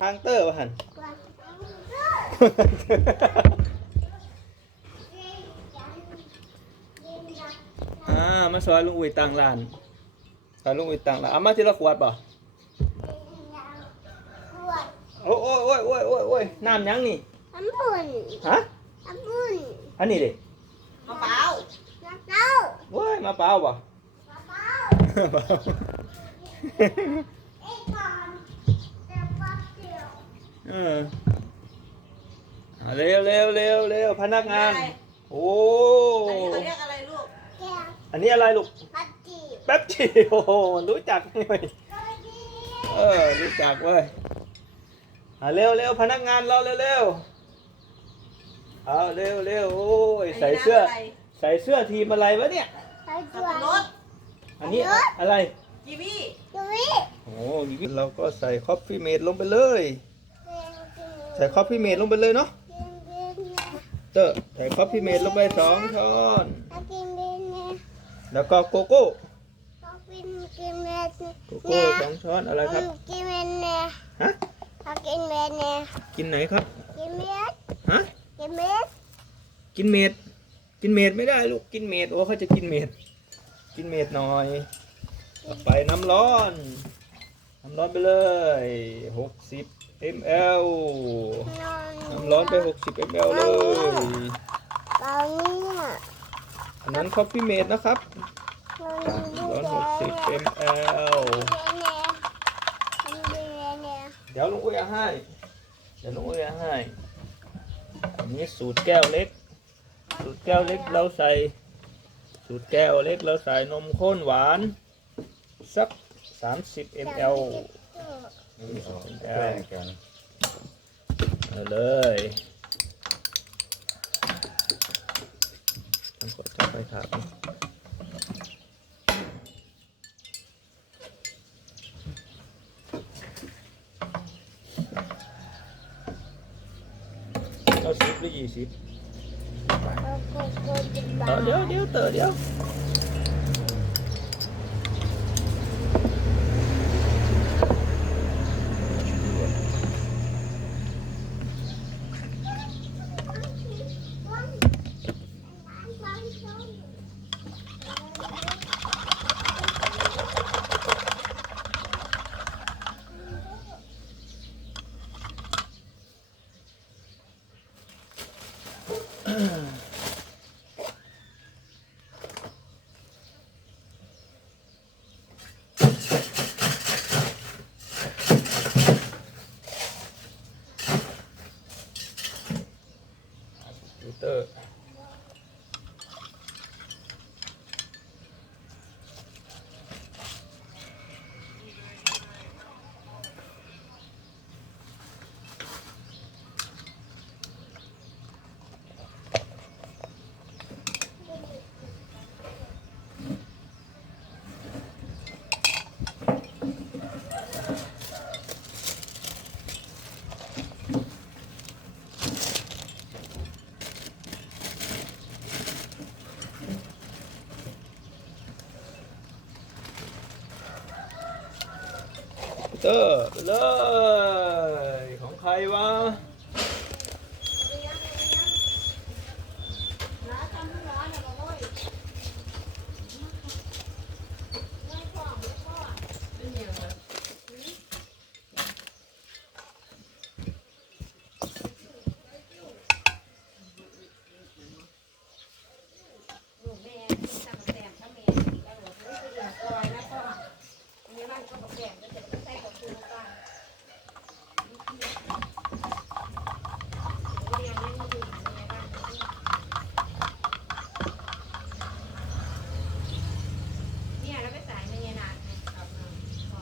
ทางเตอร์ป่ะหันอ่ามาซอยลุงอุ้ยตังร้านซอยลุงอุ้ยตังร้านเอามาทีละขวดป่ะโอ้ยโอ้ยโอ้ยโอ้ยโอ้ยโอ้ยน้ำยังนี่น้ำบุญฮะน้ำบุญอันนี้ดิมะพร้าวน้ำเต้าโอ้ยมาเปล่าป่ะน้ำเต้าไอ้ก่อนเดี๋ยวปักเดียว เออเอาเร็วเร็วเร็วเร็วพนักงาน โอ้ อันนี้เขาเรียกอะไรลูก แก้วอันนี้อะไรลูกปักจีแป๊บจีโอ้โหรู้จักไหมเว้ยปักจีเออ รู้จักเว้ยอะเร็วเร็วพนักงานรอเร็วเร็วเอาเร็วเร็วโอ้ยใส่เสื้อะไรใส่เสื้อทีมอะไรวะเนี่ยไอ้สัตับวปะรดอันนี้อะไรกีวีจุ้ยโอ้เราก็ใส่คอฟฟี่เมดลงไปเลยเก่งเก่ง ใส่คอฟฟี่เมดลงไปเลยเนาะเก่งเก่งนะเตอร์ใส่คอฟฟี่เมดลงไปสองช้อนเอากินเป็นนะแล้วก็โกโก้เอากินกินเป็นโกโก้สองช้อนอะไรครับกินเป็นนะฮะเอากินเป็นนะกินไหนครับ กินเม็ดฮะกินเม็ดกินเมดกินเมดไม่ได้ลูกกินเมดโอ้เขาจะกินเมดกินเมดหน่อยต่อไปน้ำร้อนน้ำร้อนไปเลย60 ml นอ นน้ำร้อนไป 60 ml เลยตอนนี้อะอันนั้นคอฟฟี่เมดนะครับนอนดูร้อนแล60 ml เดี๋ยวลุงอุ้ยเอาให้ เดี๋ยวลุงอุ้ยเอาให้ อันนี้สูตรแก้วเล็ก สูตรแก้วเล็กเราใส่ สูตรแก้วเล็กเราใส่นมข้นหวาน สัก 30 ml แกล้งกันเอาเลยต้องกดจับไปครับเอาสิบหรือยี่สิบเอาเดี๋ยวเดี๋ยวเตอเดี๋ยว ไปเลย ของใครวะ เนี่ยแล้วไปสายไม่เย็นนานเอามาพอ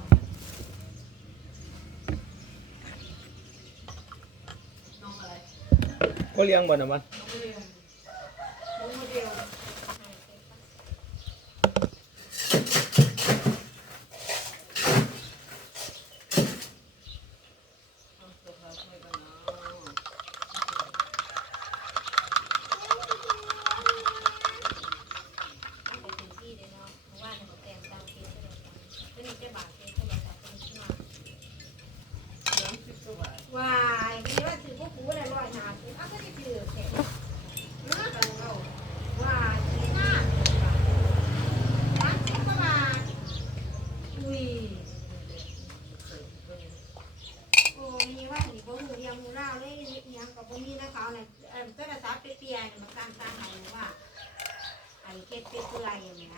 น้องอะไร ก็เลี้ยงบ่นะมันน้องโมเดลน้องโมเดล เอาไปเป็นที่เลยเนาะเพราะว่าในโปรแกรมตามเคสก็โดนตามก็นี่จะบาดเคสก็โดนตามเป็นที่มา สามสิบกว่า วายมีว่าถือพวกกูอะไรร้อยหนาถือเอาก็ได้ถือแค่เนื้อกันเราวายที่หน้าร้านสิบกว่าบาทอุ้ยโอ้มีว่าหนีบ่หูเรียงหูเล่าเลยเนียงกับบ่มีนะเขาเนี่ยเอิ่มโทรศัพท์เปียๆเนี่ยมันการสร้างให้ว่าไอ้เก็ดเป็ดเปื่อยอย่างเงี้ย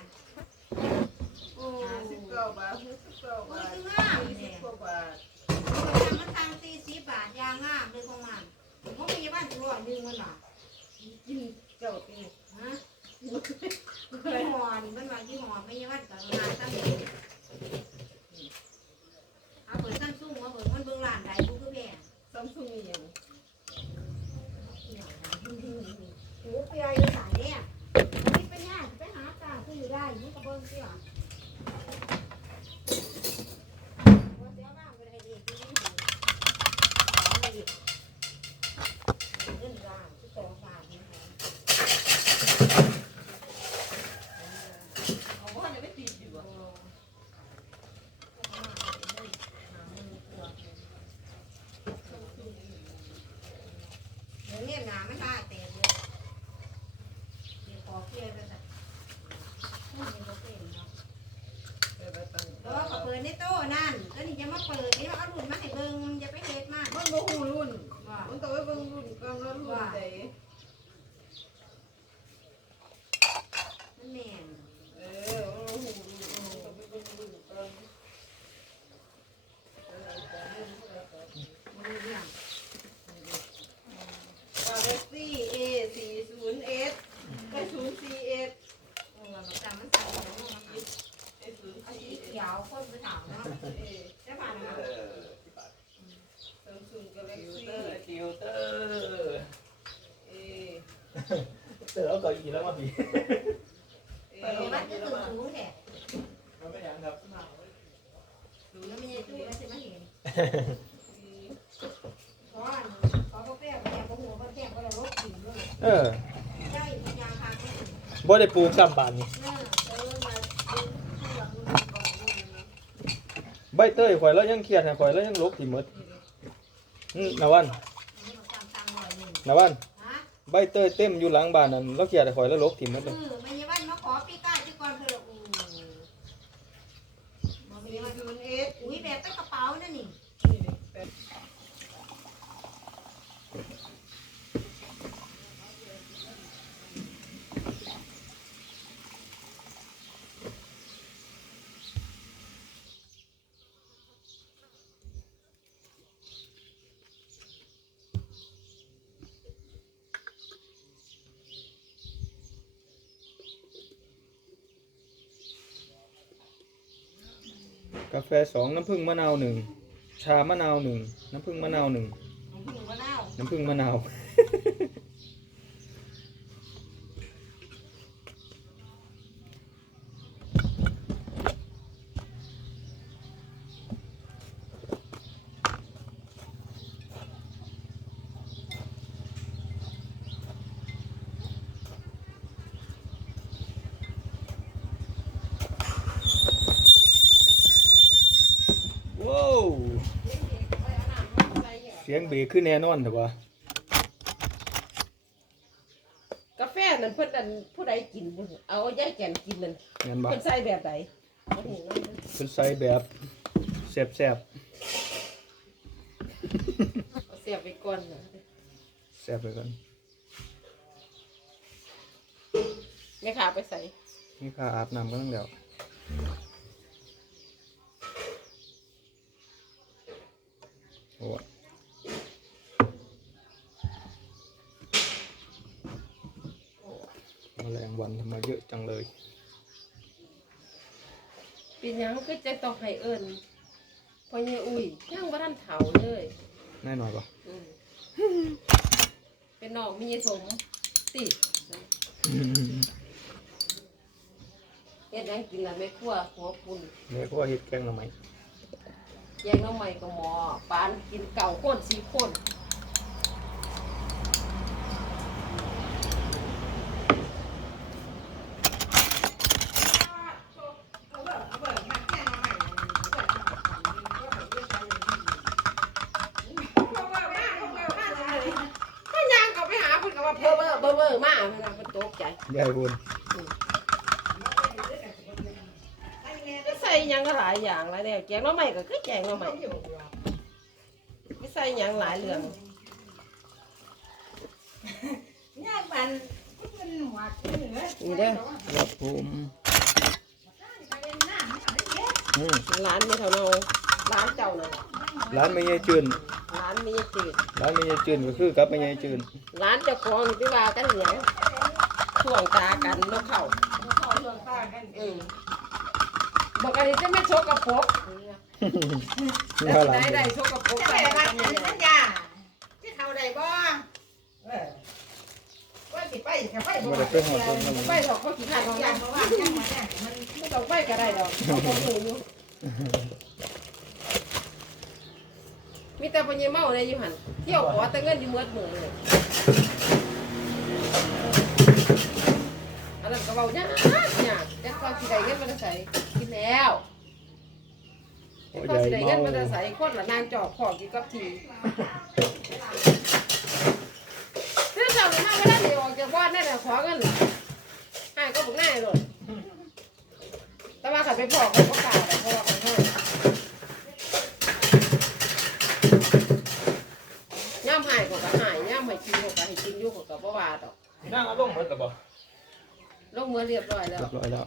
โอ้ ห้าสิบเก้าบาทห้าสิบเก้า โอ้ บาย ท คือง่าย ยี่สิ เนี่ บ ย กว่าบาท มันทางสี่สิบบาทยางงามเลยของมันเขามีบ้านถึงร้อยหนึ่งมันหรอ กินเจ้าปี ฮะยี่ห้อนี่มันว่ายี่ห้อไม่ยี่บ้านกับงานตั้งเองเอาเปิดซัมซุงมาเปิดมันเบิ่งร้านใดกูคือแพ งซัมซุงมีอย่าง โอ้ไปอะไรสายเนี่ยไม่ไปง่ายไปหาตาคืออยู่ได้มันก็เบิ่งเสียว่าเสียบ้างไปให้ดีที่นี่เงินร้านที่สองบาทนะคะ เขาว่าจะไม่ติดอยู่อะ เดี๋ยวเนี่ยหนาไม่ได้แต่เดียวเดี๋ยวข อเพียร์กันสักพูดยังบ่เป็นเนาะเปิดไปตั้งแล้วก็เปิดในโต๊ะนั่นแล้วนี่จะมาเปิดนี่เอารุ่นมาให้เบิ่งอย่าไปเฮ็ดมากมันบ่ฮู้รุ่นว่ามันต้องไปเบิ่งรุ่นก่อนว่ารุ่นใด มันแม่น เออมันบ่ฮู้รุ่นต้องไปเบิ่งรุ่นก่อน มันเรื่อง Galaxy A 4 0 S ไป0 4 S โอ้เราจำมันใส่แล้วมัน ไอ้0 เอาสี 4 S เขียวคนไปถามเนาะ เอ ได้ผ่านมา Samsung ติว Galaxy เตอร์ติวเตอร์ A เตอร์เอาเก้าอี้แล้วมาพี่ A เออมันคือสูงสูงแท้มันไม่ยังครับแล้วมันยังตู้แล้วสิมาเห็นเพราะว่าขอพ่อแป้งแป้งพ่อหัวพ่อแป้งก็เลยลบถิ่นเลยเออเจ้าอีกยางพาไปบ่ได้ปลูกซ้ำบานนี่เออเออมาดูข้างหลังรุ่นก่อนรุ่นนะใบเตยข่อยแล้วยังเครียดให้ข่อยแล้วยังลบที่หมดอืมนาวันอันนี้มันจำตังหน่อยหนึ่งนาวันฮะ ใบเตยเต็มอยู่หลังบ้านนั่นแล้วเครียดให้ข่อยแล้วลบที่หมดเอเลยอไม่ใช่ว่ามาขอปีก้าที่ก่อนเพื่ออู้มันไม่ใช่ว่า0 S อุ้ยแบบตั้งกระเป๋านั่นนี่ นี่ดิแปด ฟสองน้ำผึ้งมะนาวหนึ่งชามะนาวหนึ่งน้ำผึ้งมะนาวหนึ่งของพี่หนูก็เน่าน้ำผึ้งมะนาวว้าว เสียงเบรกขึ้นแน่นอนแต่ว่ากาแฟนั่นเพิ่นอันผู้ใดกินบ่เอาย่ายแก่นกินนั่นเงินบ่เพิ่นใส่แบบใดบ่ฮู้นำเป็นใส่แบบแซ่บเอาเสียบไปก่อนนะๆแซ่บไปก่อนแม่ค้าไปใส่นี่ค่าอาบน้ำก็ต้องแล้วโอ้ย แมลงวันทำไมเยอะจังเลย เป็นหยังคือจะต้องให้เอิ้นพ่อใหญ่อุ้ยยังบ่ทันเฒ่าเลยแน่นอนปะอืมเป็นน้องมีสมติเฮ็ดหยังกินล่ะแม่ครัวหัวปุ่นเนี่ยก็เฮ็ดแกงหน่อไม้แยงน้องใหม่ก็หมอปานกินเก่าโคนสีโคน อมาเพิ่นว่าเพิ่นตกใจ ยายบุญใส่หยังก็หลายอย่างหลายแนวแกงหน่อไม้ก็คือแกงหน่อไม้ไม่ใส่หยังหลายเรื่องยากมันมันหัวขึ้นเหนือนี่เด้อครับผมอืมร้านไม่เท่าเนาร้านเจ้านั่นน่ะร้านไม่ยายจืนร้านมีจืดร้านไม่ยายจืนก็คือกับไม่ยายจืนร้านเจ้าของที่ว่ากันเหนียว ช่วงตากันนกเขาเข้าเรื่องต่างกันอืมบอกอันนี้จะไม่ชกกระปกนี่แล้วว่าร้าได้นได้ชกกระปกจะไปได้กัรันกเนี่อันยนั้นยาที่เขาได้บ่เออว่าสิไปจะไปบ่ได้ไปหอดต้นน้ำไปดอกเขาขี้ขาดของยายักงเพราะว่าจังหวะเนี่ยมันไม่ต้องไปก็ได้ดอกเขาคงอยู่อยู่มีแต่ปัญญาเมาเลยอยู่หันเที่ยวขอแต่เงินอยู่เมื่อมือเลย อันนั้นก็เบายากยากแต่ก็สิได้เงินมาได้ใส่กินแล้วโอ้ก็ยายสิได้เงินมามาได้ใส่คนละนางจอกขอกี่กับทีเรื่องเจ้าหน้าไม่ได้เดี๋ยวออกจากบ้านได้แต่ขอเงินให้ก็บอกง่ายเลยแต่ว่าขันไปพอเขาก็กล่าวแต่พราะว่าเขาโทษย่ำหายกว่าหายย่ำให้กินกว่าก็ให้กินยู่งกว่าก็บ่ว่าดอกนั่งเอาลงหมดแล้วบ่ ลงมือเรียบร้อยแล้เรีวยบร้อยแล้ว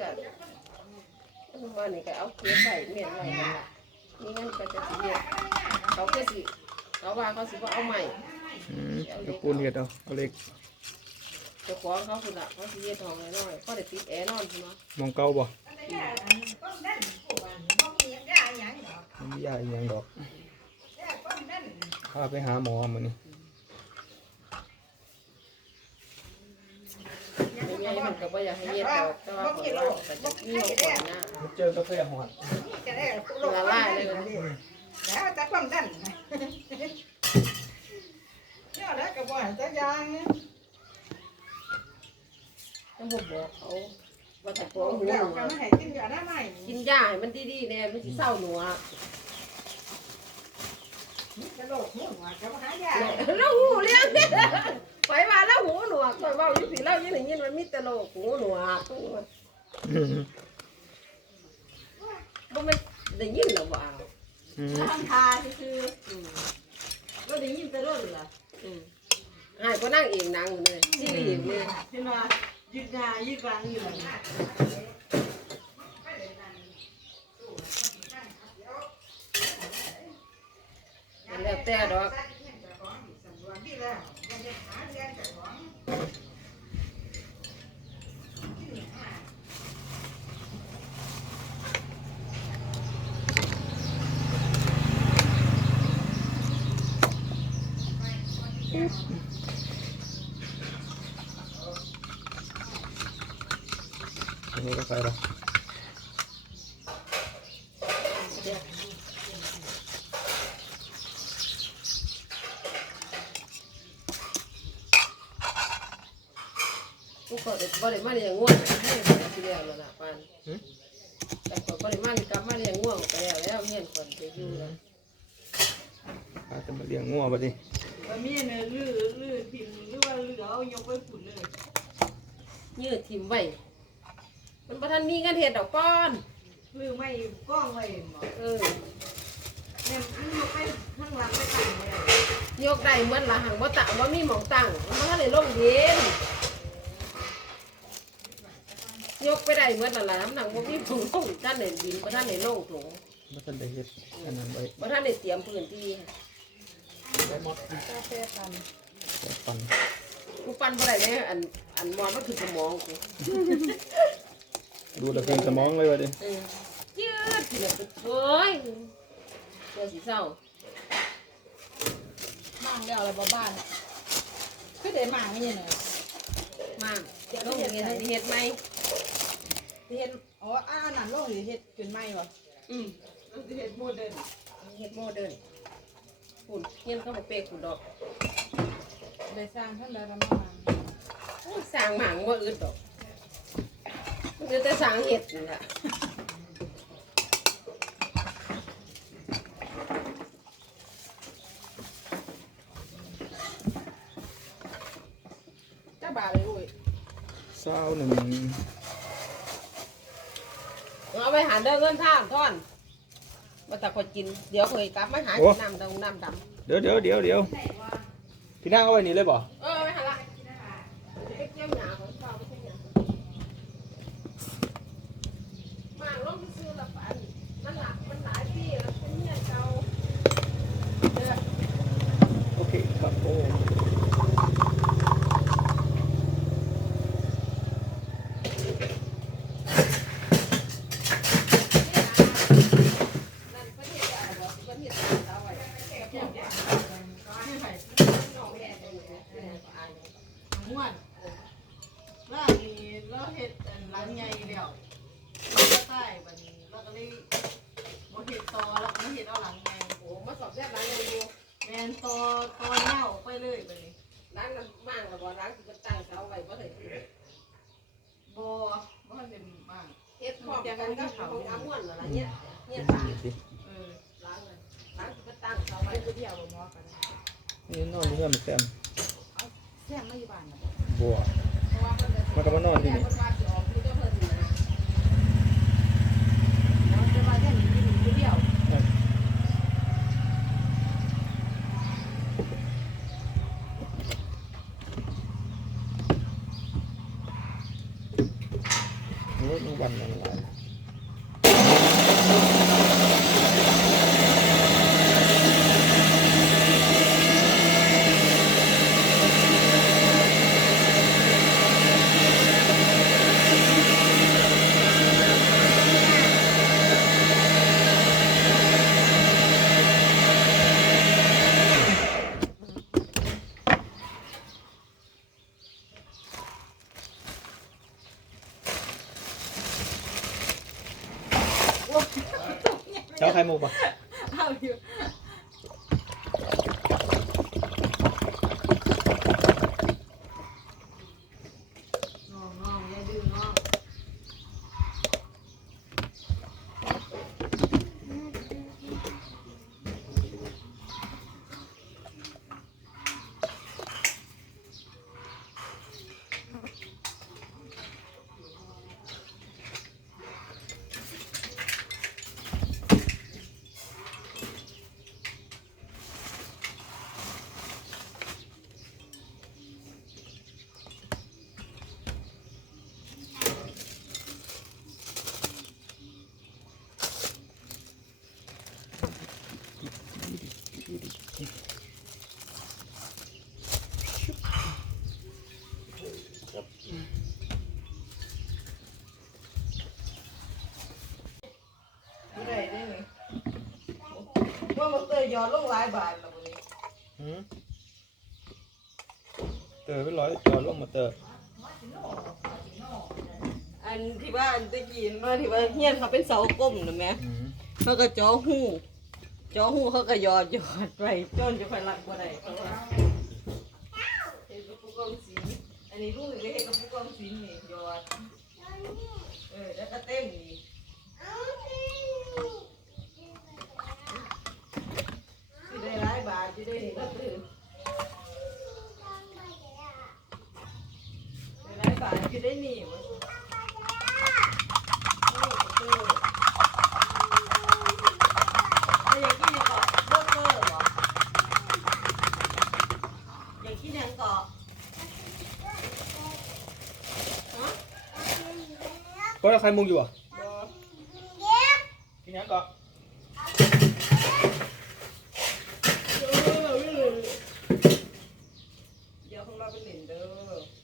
ก็มานี่ก็เอาเกียร์ใส่เมียนไว้นั่นล่ะนี่งั้นก็จะสิเรียกเขาก็สิเขาว่าเขาสิว่าเอาใหม่อืมกระปูนเฮ็ดเอาเอาเล็กเจ้าของเขาคือละเขาสิเฮ็ดห้องน้อยๆเขาได้ติดแอร์นอนพุ่นเนาะมองเก่าบ่ต้นนั่นผู้ว่าบ่มียาหยังดอกมันมียาอีหยังดอกแต่ต้นนั่นพาไปหาหมอมื้อนี้ ไม่ใหญ่มัน ก็บ่อยากให้เฮ็ดดอกแต่ว่าคนเราก็จะมีของก่อนหนะเจอกาแฟหอนจะได้ละลายเลยแล้วแต่ต้นนั่นเนี่ยแล้วก็บ่ให้จะยางต้องบอกเขาว่าถ้าปวหัวหนูกินยาได้ไหมกินยาให้มันดีๆแน่มันสิเศร้าหนูอะกระโดดหัวก็มาหายาแล้วหูเลี้ยง ไปมาแล้วหูหนวกคอยเว้าอยู่สิเล่าอยู่ได้ยินมันมีแต่โลกหูหนวกบ่ไม่ได้ยินหรอกว่าอืมทำทาคือก็ได้ยินแต่รถเหรออืมหายก็นั่งเองนั่งเลยซีรีส์เลยเห็นว่ายืดหน้ายืดหลังอยู่มันแล้วแต่ดอก นี้ก็ใส่ละกูก็ได้บ่ได้มาเลี้ยงง่วงให้ไปที่แล้วแล้วนะปานแต่ก็บ่ได้มากลับมาเลี้ยงง่วงไปแล้วแล้วเฮียนคนไปอยู่แล้ว พาจะมาเลี้ยงงัวบัดนี้ ว่ามีเนี่ยลื้อลื้อพิมพ์หรือว่าลื้อเอายกไปฝุ่นเลย ยืดทิ่มไว้มันบ่ทันมีเงินเฮ็ดดอกก้อน ลื้อไม่กล้องไว้หมอ เออเนี่ยมันยกไปข้างหลังไปต่างเลยยกได้เหมือนละหังบ่ตะบ่มีหมองตั้งมันบ่ทันได้ลงเย็นยกไปได้เหมือนนั่นล่ะน้ำหนักบ่มีถุงลงท่านได้ดินบ่ทันได้ลงถุงบ่ทันได้เฮ็ดอันนั้นไว้บ่ทันได้เตรียมพื้นที่ได้หมดกาแฟตันแต่ปันกูปั่นบ่ได้เลยอันอันมอนมันคือสมองกูดูแลวคืนสมองเลยบัด นี้เออยืดเสียไปเฮ้ยวสีเศร้าบ้านแล้วอะไรบ้บ้านคือได้มาไม่ใช่เหรอมากลงเรียนให้เฮ็ดไหมที่เห็นอ๋ออ่านั่นลงหรือเห็ดขึ้นไหมวะอืมที่เห็ดโมเดิร์นเฮ็ดโมเดิร์นฝุ่นเฮียนเข้ามาเปรกฝุ่นดอกได้สร้างท่านใดละมาโอ้ยสร้างหมางว่าอึดดอกมันจะแต่สร้างเห็ดนี่แหละ เศร้า หนึ่งเอาไปหาเด้อเงินท่ามท่อนมาแต่คนกิน เดี๋ยวเคยกลับมาหากินน้ำดำน้ำดำเดี๋ยวเดี๋ยวเดี๋ยวเดี๋ยวพี่นั่งเอาไว้นี่เลยบ่เออไปหาละไปเกี่ยวหนาของเขาไปเกี่ยวหนามาลงไปซื้อละปันมันหลักมันหลายปีแล้วเป็นเงี้ยเก่าเด้อ โอเคครับโอ้ นั่นเพิ่นเฮ็ดเอาบ่เพิ่นเฮ็ดเอาไว้เกี่ยวเนี่ยน้องแม่ได้อยู่เนี่ยเออก็อายอยู่ ม่วนแล้วนี่ เราเฮ็ดอันหลังใหญ่แล้วเราก็ใต้บัดนี้เราก็เลยบ่เฮ็ดต่อแล้วก็มาเฮ็ดเอาหลังใหญ่โอ้มาสอบแซ่บร้านยังอยู่แม่นต่อต่อแนวไปเลยบัดนี้ร้านนั้นมั่งแล้วบ่ร้านที่เพิ่นตั้งเสาไว้บ่ได้บ่บ่ทันได้มากเฮ็ดพร้อมกันกับของอาม่วนนั่นล่ะเนี่ยเนี่ยตาสิเออร้านนั้นร้านที่เพิ่นตั้งเสาไว้คือเดียวบ่หมอกันนี่นอนเงื่อนแซมแซ่บไม่อยู่บ้านนะบั มันก็มานอนที่นี่เพิ่นว่าสิอนละหลายว โอ้ยมันวันอะไร เช้าไข่มุกปะเอาอยู่ ได้ได้ไหมว่ามันเตยยอดลงหลายบาทแล้วบ่นี้หืมเตอไปร้อยจอดลงมาเตออันที่ว่าอันตะกี้มาที่ว่าเฮียนเขาเป็นเสากลมนะแม่หืมเขาก็จ่อหูจ่อหูเขาก็หยอดหยอดไปจนจะค่อยรักบ่ได้เขาว่าเฮ็ดกับผู้กองศิลป์อันนี้ลูกนี่เฮ็ดกับผู้กองศิลป์นี่หยอดเออแล้วก็เต้นนี่ เอาสิ สิได้หลายบาทสิได้นี่ก็คือ ได้หลายบาทสิได้นี่ว่าสิโอ้เออแล้วอยากกินหยังก็เบอร์เกอร์เหรออยากกินหยังก็ก็ไข่มุกอยู่อะบ่กินยังก่อน เดี๋ยวของเราไปเล่นเด้อ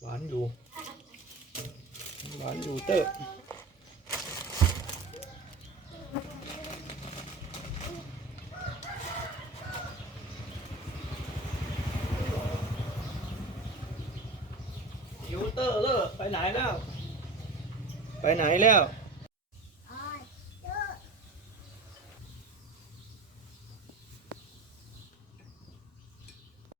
หวานอยู่ หวานอยู่ เตอร์อยู่เตอร์เลยไปไหนแล้ว ไปไหนแล้วไ